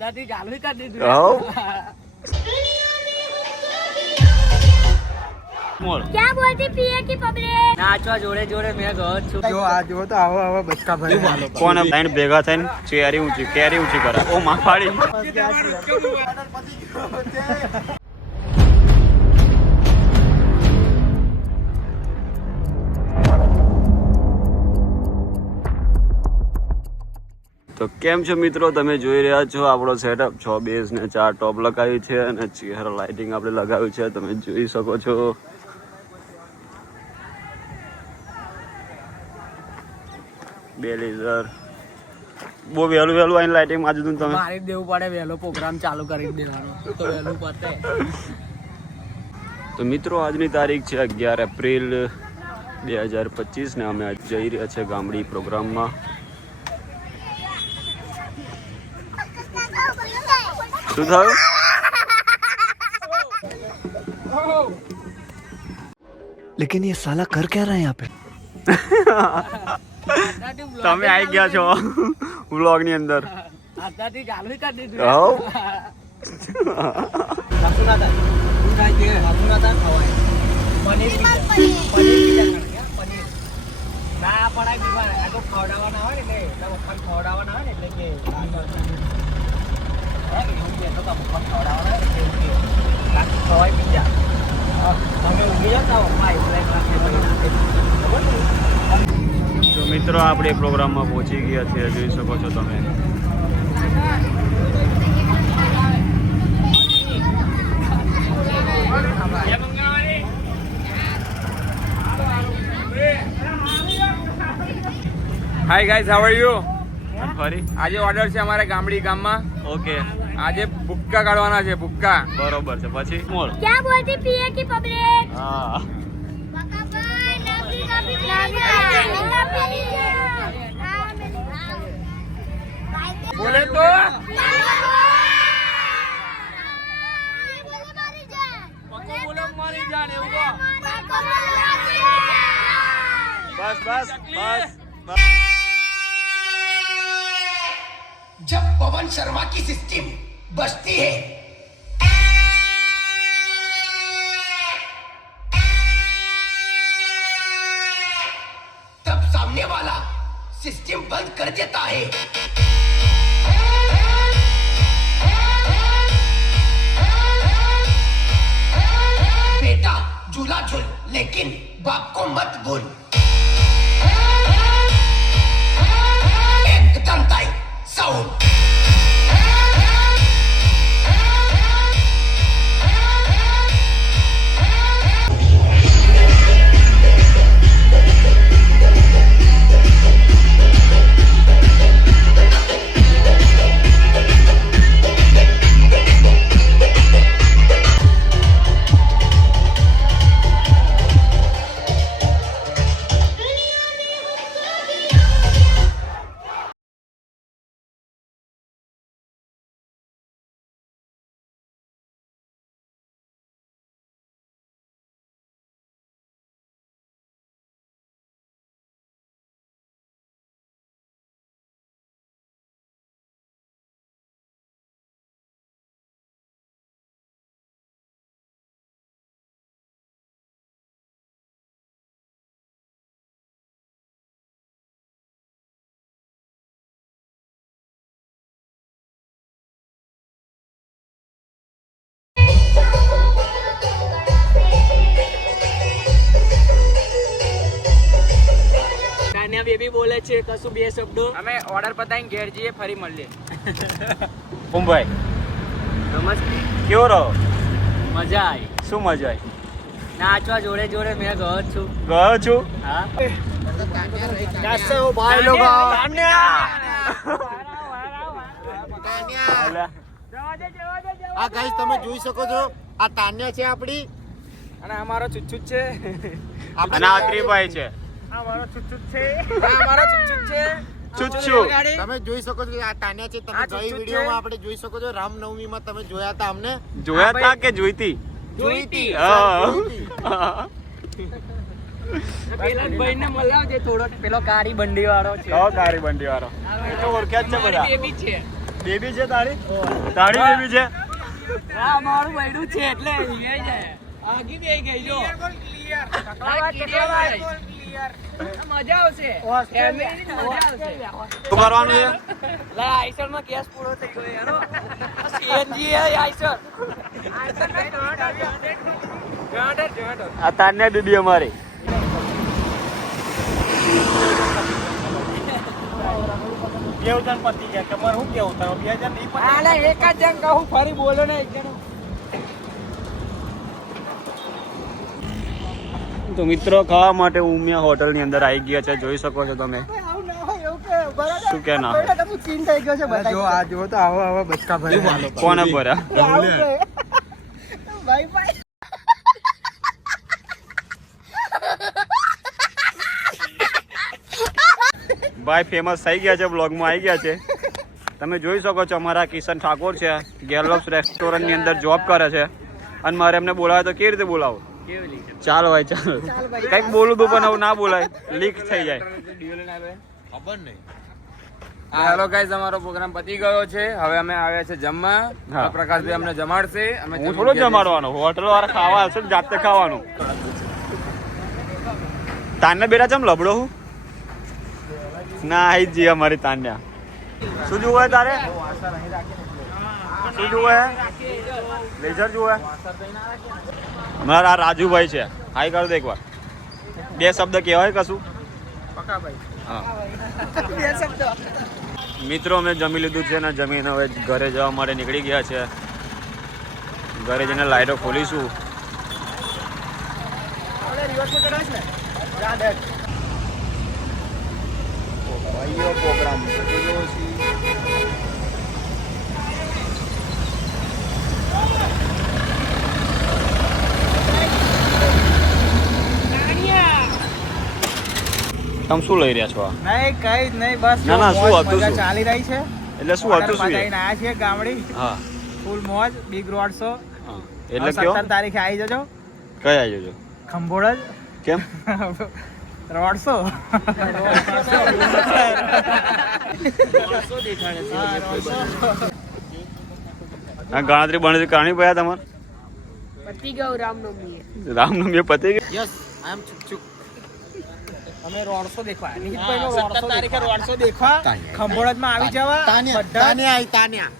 આધાથી ચાલુ કરી દીધું. क्या बोलती पिए की पब्लिक નાચવા જોડે જોડે મેં ગયો જ છું. જો આ જો તો આવા બચકા ભરે કોણ લાઈન ભેગા થઈને કેરી ઊંચી કરે. ઓ માફાડી. તો કેમ છો મિત્રો, તમે જોઈ રહ્યા છો આપણો સેટઅપ 6 બેઝ ને 4 ટોપ લગાવ્યું છે અને ચહેરા લાઇટિંગ આપણે લગાવ્યું છે, તમે જોઈ શકો છો. બે લેઝર બહુ વહેલું આઈને લાઇટિંગ માં દીધું તમે. મારી જ દેવું પડે, વહેલો પ્રોગ્રામ ચાલુ કરી દેવાનો તો વહેલું પતે. તો મિત્રો આજની તારીખ છે 11 એપ્રિલ 2025 ને અમે આજ જઈ રહ્યા છે ગામડી પ્રોગ્રામમાં. શું થયું? लेकिन ये साला कर क्या रहा है यहाँ पे? તમે આવી ગયા છો વ્લોગ ની અંદર. આધાથી ચાલુ કરી દીધું. પનીર ના પડાય બીમાર. આ તો ખવડાવવાના હોય ને એટલે ખવડાવવાના હોય ને એટલે કે તો મિત્રો આપણે પ્રોગ્રામમાં પહોંચી ગયા છીએ, જોઈ શકો છો તમે. Hi guys, how are you? ફરી આજે ઓર્ડર છે અમારે ગામડી ગામમાં. ઓકે, આજે ભૂક્કા કાઢવાના છે, ભૂક્કા. બરોબર છે. પછી મોર क्या बोलती पिए की पब्लिक હા બોલે તો બોલે મારી જાન એવું તો. બસ બસ બસ. जब पवन शर्मा की सिस्टम बजती है तब सामने वाला सिस्टम बंद कर देता है. बेटा झूला झूल लेकिन बाप को मत भूल. एकदम ताई साउंड. નાના બેબી બોલે છે કશું બે શબ્દો. અમે ઓર્ડર પતાવીને ઘેર જઈએ, ફરી મળીએ. મુંબઈ નમસ્તે. કેવો રહો? મજા આવી. શું મજા આવી? નાચવા જોડે જોડે મેં ગયો જ છું. ગયો છું. હા कैसे हो भाई लोग? આ ગાઈસ તમે જોઈ શકો છો, આ તાન્યા છે આપણી અને અમારો છુચ્છુચ છે. અને આ ત્રિભાઈ છે. અમારો છુચ્છુચ છે. અમારો છુચ્છુચ છે. છુચ્છુ. તમે જોઈ શકો છો આ તાન્યા છે. તમે ગઈ વિડીયોમાં આપણે જોઈ શકો છો રામનવમીમાં તમે જોયા હતા અમને. જોયા તા કે જોઈતી? જોઈતી. હા. પેલા ભાઈને મળાવજે થોડો, પેલો કાળી બંડી વાળો છે. કાળી બંડી વાળો એ તો ઓળખ્યા જ છે બધા. બેબી છે. બેબી છે તારી બેબી છે. આ મારું બૈડું છે એટલે હિયાઈ જાય. આગી બે ગઈ જો. મજા આવશે. ફેમિલીની મજા આવશે. શું કરવાનું છે? લા આઈસર માં ગેસ પૂરો થઈ ગયો યાર. સીએનજી હે આઈસર. આ તાન્યા બેબી અમારી. કેવું તને પતી જાય કે મારે શું કેવું તારો 2000 નહીં પતે આને એક જ જણ કહું ફરી બોલો ને એક જણ. તો મિત્રો ખાવા માટે ઉમિયા હોટલ ની અંદર આવી ગયા છે, જોઈ શકો છો તમે. શું કે ના જો આ જો તો આવો બચકા ભરે કોને ભર્યા? ભાઈ ફેમસ થઈ ગયા છે, બ્લોગમાં આવી ગયા છે. તમે જોઈ શકો છો અમારા કિશન ઠાકોર છે, ગેરલોબ્સ રેસ્ટોરન્ટ ની અંદર જોબ કરે છે અને મારે એમને બોલાવે તો કેવી રીતે બોલાવો? ચાલો ભાઈ ચાલો, કઈક બોલું તો પણ હવે ના બોલાય, લીક થઈ જાય. ખબર નહીં. હેલો ગાઈઝ, અમારો પ્રોગ્રામ પતી ગયો છે. હવે અમે આવ્યા છે જમવા. હા. પ્રકાશભાઈ અમને જમાડશે. અમે હું થોડો જમાડવાનો, હોટલ વાળા ખાવા આવશે ને જાતે ખાવાનું. તાન્યા બેટા ચમ લબડો હું ના આઈ જ જઈએ અમારી તાન્યા. શું જોવે તારે? શું જોવે? લેઝર જોવે? અમારા આ રાજુભાઈ છે, હાઈ કર દે એકવાર. બે શબ્દ કહેવાય કશું? હા મિત્રો, અમે જમી લીધું છે ને જમીને હવે ઘરે જવા માટે નીકળી ગયા છે. ઘરે જઈને લાઈટો ખોલીશું. પ્રોગ્રામ તમે શું લઈ રહ્યા છો? આ નહીં કઈ જ નહીં, બસ ના, ના, શું મોજ હતું મજા શું? ચાલી રહી છે. એટલે શું હતું શું એ? આયા છીએ ગામડી, હા ફૂલ મોજ, બિગ રોડ શો. હા. એટલે કયો 17 તારીખે આવી જજો. કઈ આવી જજો? ખંભોળ કેમ? જ રોડ શો. આ ગણતરી બણતરી કરણી પડ્યા તમારે? પતી ગયું રામનવમી. રામનવમી પતી ગઈ? યસ આઈ એમ ચુક અમે રોડ શો દેખવા, નિહિતભાઈનો રોડ શો તારીખે રોડ શો દેખવા ખંભોળજમાં આવી જવા. તાન્યા બધા તાન્યા આઈ તાન્યા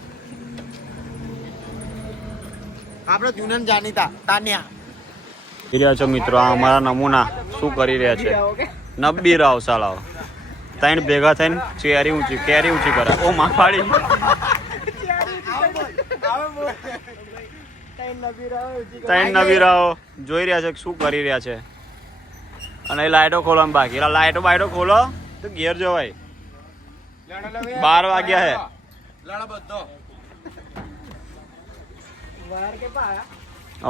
આપણે જૂનન જાણીતા તાન્યા. જોઈ રહ્યા છો મિત્રો, આ અમારા નમૂના શું કરી રહ્યા છે. નબ્બી રાવ સાલાવ ત્રણ ભેગા થઈને કેરી ઊંચી કરે. ઓ માં ફાડી. ત્રણ નબી રાવ જોઈ રહ્યા છે શું કરી રહ્યા છે. અને એ લાઈટો ખોલવાનું બાકી. લાઈટો બાઈટો ખોલો તો ઘેર જવાય. 12 વાગ્યા હે.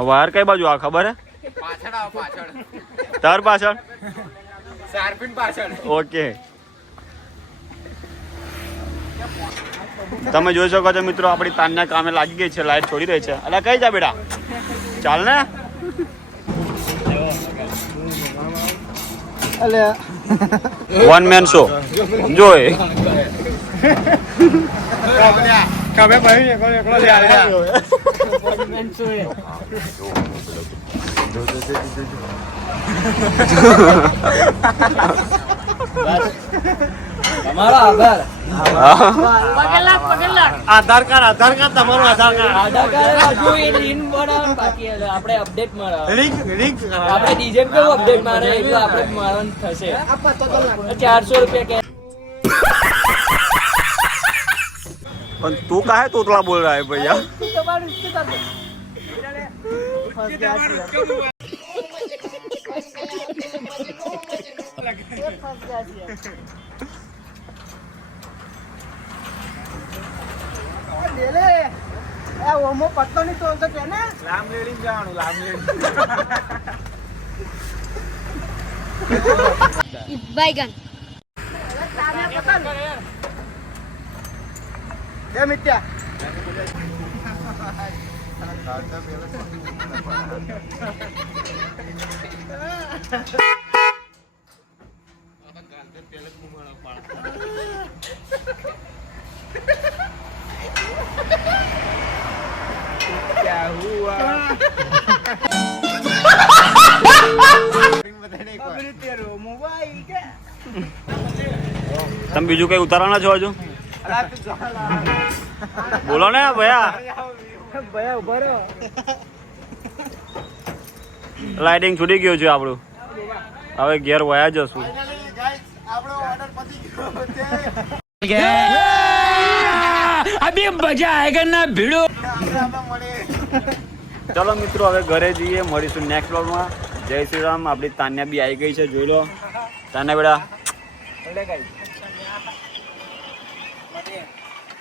વાયર કઈ બાજુ આ ખબર હે? પાછળ આવો, પાછળ. તાર પાછળ? શાર્પિન પાછળ. ઓકે, તમે જોઈ શકો છો મિત્રો, આપણી તાન્યા કામે લાગી ગઈ છે, લાઈટ છોડી રહી છે. અલા કઈ જા બેટા, ચાલ ને. વન મેન શો જોઈ. કમે ભાઈ એકલો એકલો જ આવ્યા. તમારો આભાર. આધાર કાર્ડ તમારું આધાર કાર્ડ. આધાર કાર્ડ હજુ એ લિંક બનાવવાનું બાકી છે. આપણે અપડેટ મારવા. લિંક આપણે ડીજે કેવું અપડેટ મારે એટલું આપણે મારવાનું થશે. 400 રૂપિયા કે. પણ તું કાહે તોતલા બોલ રહા હે ભૈયા? ઓમો પત્તો નહીં તો કે ને લામલેડી જવાનું. બાયગન. બે મિત્યા તમે બીજું કઈ ઉતારવાના છો હજુ? બોલો ને ભયા. લાઇટિંગ છૂટી ગયું છે આપણું. હવે ઘેર વયા જશું. અભી મજા આયેગા ના ભીડો. ચલો મિત્રો હવે ઘરે જઈએ, મળીશું નેક્સ્ટ વ્લોગમાં. જય શ્રી રામ. આપણી તાન્યા બી આવી ગઈ છે, જોઈ લો. તાન્યા બેડા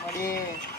મળીએ.